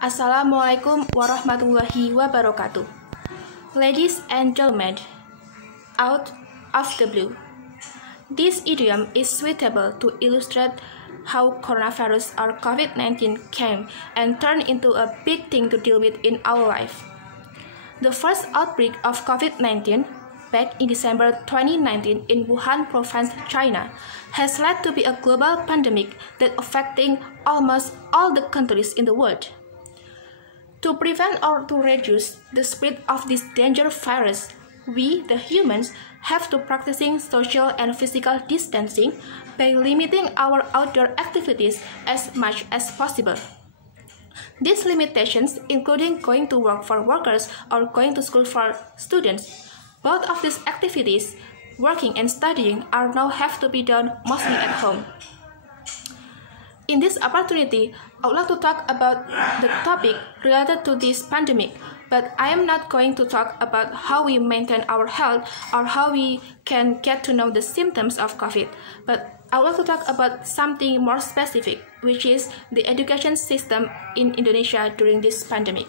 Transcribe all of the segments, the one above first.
Assalamualaikum warahmatullahi wabarakatuh. Ladies and gentlemen, out of the blue. This idiom is suitable to illustrate how coronavirus or COVID-19 came and turned into a big thing to deal with in our life. The first outbreak of COVID-19 back in December 2019 in Wuhan province, China, has led to be a global pandemic that affecting almost all the countries in the world. To prevent or to reduce the spread of this dangerous virus, we, the humans, have to practicing social and physical distancing by limiting our outdoor activities as much as possible. These limitations, including going to work for workers or going to school for students, both of these activities, working and studying, are now have to be done mostly at home. In this opportunity, I would like to talk about the topic related to this pandemic, but I am not going to talk about how we maintain our health or how we can get to know the symptoms of COVID, but I would like to talk about something more specific, which is the education system in Indonesia during this pandemic.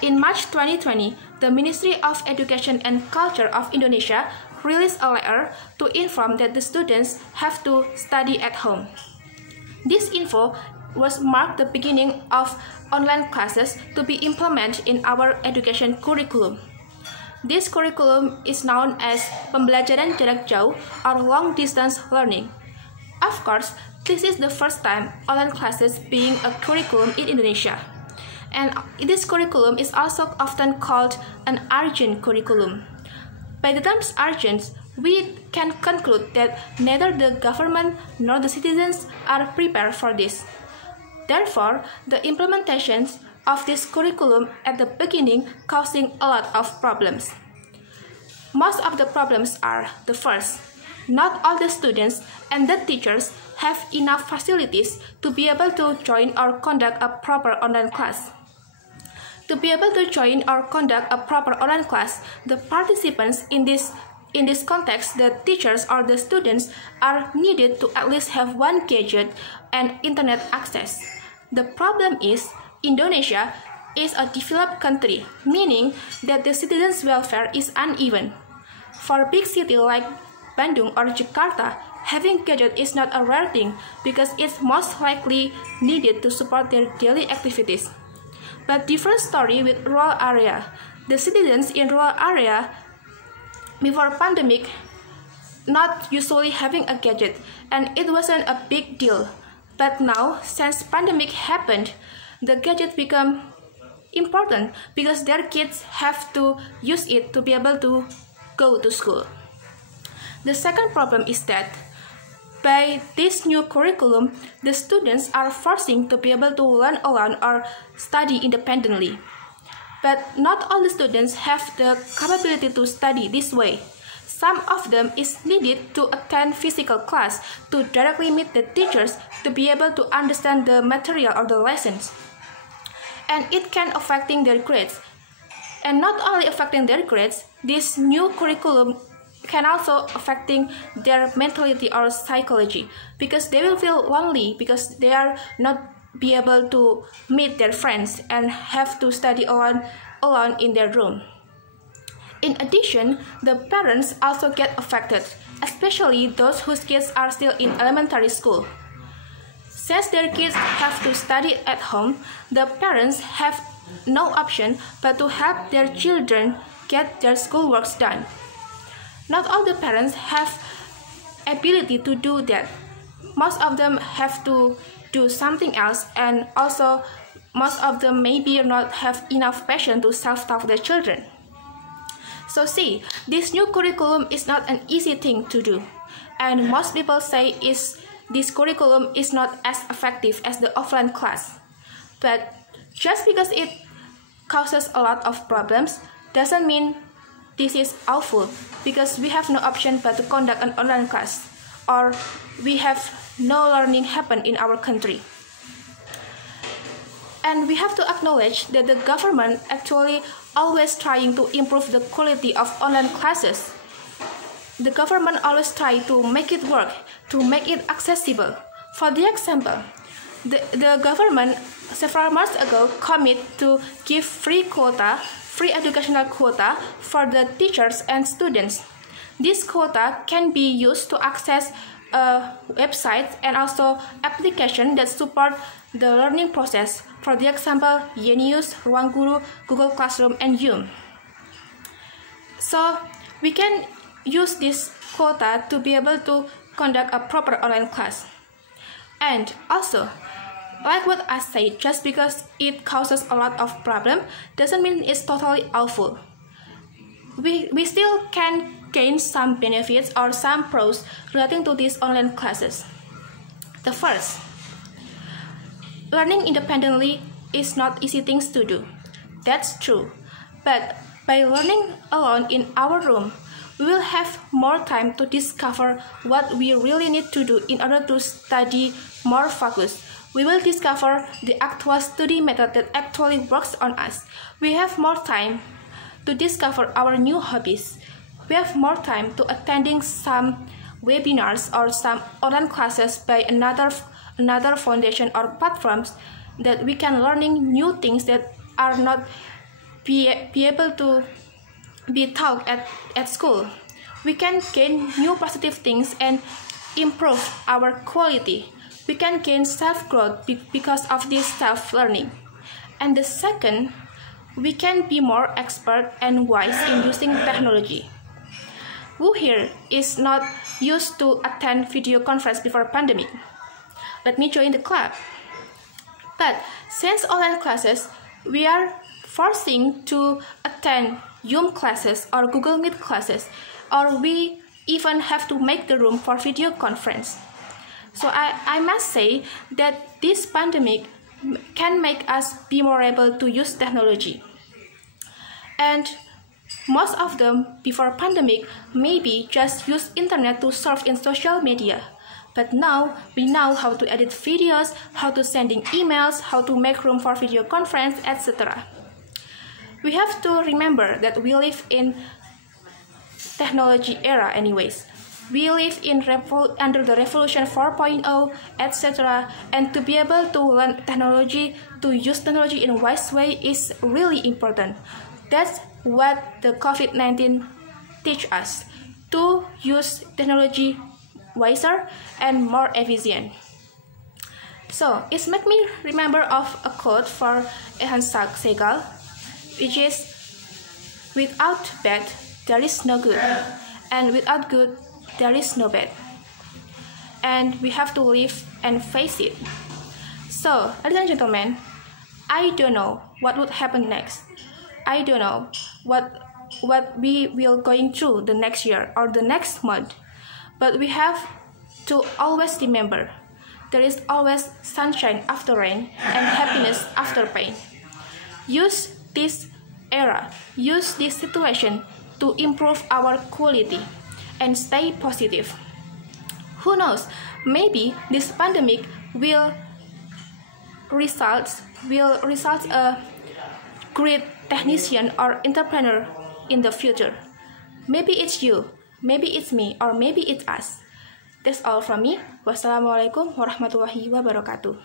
In March 2020, the Ministry of Education and Culture of Indonesia released a letter to inform that the students have to study at home. This info was marked the beginning of online classes to be implemented in our education curriculum. This curriculum is known as Pembelajaran Jarak Jauh or long distance learning. Of course, this is the first time online classes being a curriculum in Indonesia. And this curriculum is also often called an urgent curriculum. By the terms urgent, we can conclude that neither the government nor the citizens are prepared for this. Therefore, the implementation of this curriculum at the beginning causing a lot of problems. Most of the problems are the first, not all the students and the teachers have enough facilities to be able to join or conduct a proper online class. To be able to join or conduct a proper online class, the participants in this context, the teachers or the students are needed to at least have one gadget and internet access. The problem is, Indonesia is a developed country, meaning that the citizens' welfare is uneven. For big cities like Bandung or Jakarta, having gadget is not a rare thing because it's most likely needed to support their daily activities. But different story with rural area. The citizens in rural area before pandemic not usually having a gadget, and it wasn't a big deal. But now, since pandemic happened, the gadget become important because their kids have to use it to be able to go to school. The second problem is that by this new curriculum, the students are forcing to be able to learn alone or study independently. But not all the students have the capability to study this way. Some of them is needed to attend physical class to directly meet the teachers to be able to understand the material or the lessons. And it can affecting their grades. And not only affecting their grades, this new curriculum can also affecting their mentality or psychology because they will feel lonely because they are not be able to meet their friends and have to study alone in their room. In addition, the parents also get affected, especially those whose kids are still in elementary school. Since their kids have to study at home, the parents have no option but to help their children get their schoolwork done. Not all the parents have ability to do that. Most of them have to do something else, and also most of them maybe not have enough passion to self-taught their children. So see, this new curriculum is not an easy thing to do, and most people say this curriculum is not as effective as the offline class. But just because it causes a lot of problems doesn't mean this is awful, because we have no option but to conduct an online class, or we have no learning happen in our country. And we have to acknowledge that the government actually always trying to improve the quality of online classes. The government always try to make it work, to make it accessible. For the example, The government several months ago committed to give free educational quota for the teachers and students. This quota can be used to access websites and also applications that support the learning process. For the example, Yenius, Ruang Guru, Google Classroom, and Zoom. So we can use this quota to be able to conduct a proper online class. And also, like what I said, just because it causes a lot of problem doesn't mean it's totally awful. We still can gain some benefits or some pros relating to these online classes. The first, learning independently is not easy things to do. That's true. But by learning alone in our room, we will have more time to discover what we really need to do in order to study more focused. We will discover the actual study method that actually works on us. We have more time to discover our new hobbies. We have more time to attending some webinars or some online classes by another foundation or platforms that we can learning new things that are not be able to be taught at school. We can gain new positive things and improve our quality. We can gain self-growth because of this self-learning. And the second, we can be more expert and wise in using technology. Who here is not used to attend video conference before pandemic? Let me join the club. But since online classes, we are forcing to attend Zoom classes or Google Meet classes, or we even have to make the room for video conference. So I must say that this pandemic can make us be more able to use technology. And most of them before pandemic maybe just use internet to surf in social media. But now we know how to edit videos, how to sending emails, how to make room for video conference, etc. We have to remember that we live in technology era anyways. We live in under the revolution 4.0, etc. And to be able to learn technology, to use technology in a wise way is really important. That's what the COVID-19 teach us, to use technology wiser and more efficient. So it makes me remember of a quote for Hans Segal, which is, without bad, there is no good, and without good, there is no bad. And we have to live and face it. So, ladies and gentlemen, I don't know what would happen next. I don't know what we will going through the next year or the next month. But we have to always remember, there is always sunshine after rain and happiness after pain. Use this era, use this situation to improve our quality and stay positive. Who knows, maybe this pandemic will result a great technician or entrepreneur in the future. Maybe it's you, maybe it's me, or maybe it's us. That's all from me. Wassalamualaikum warahmatullahi wabarakatuh.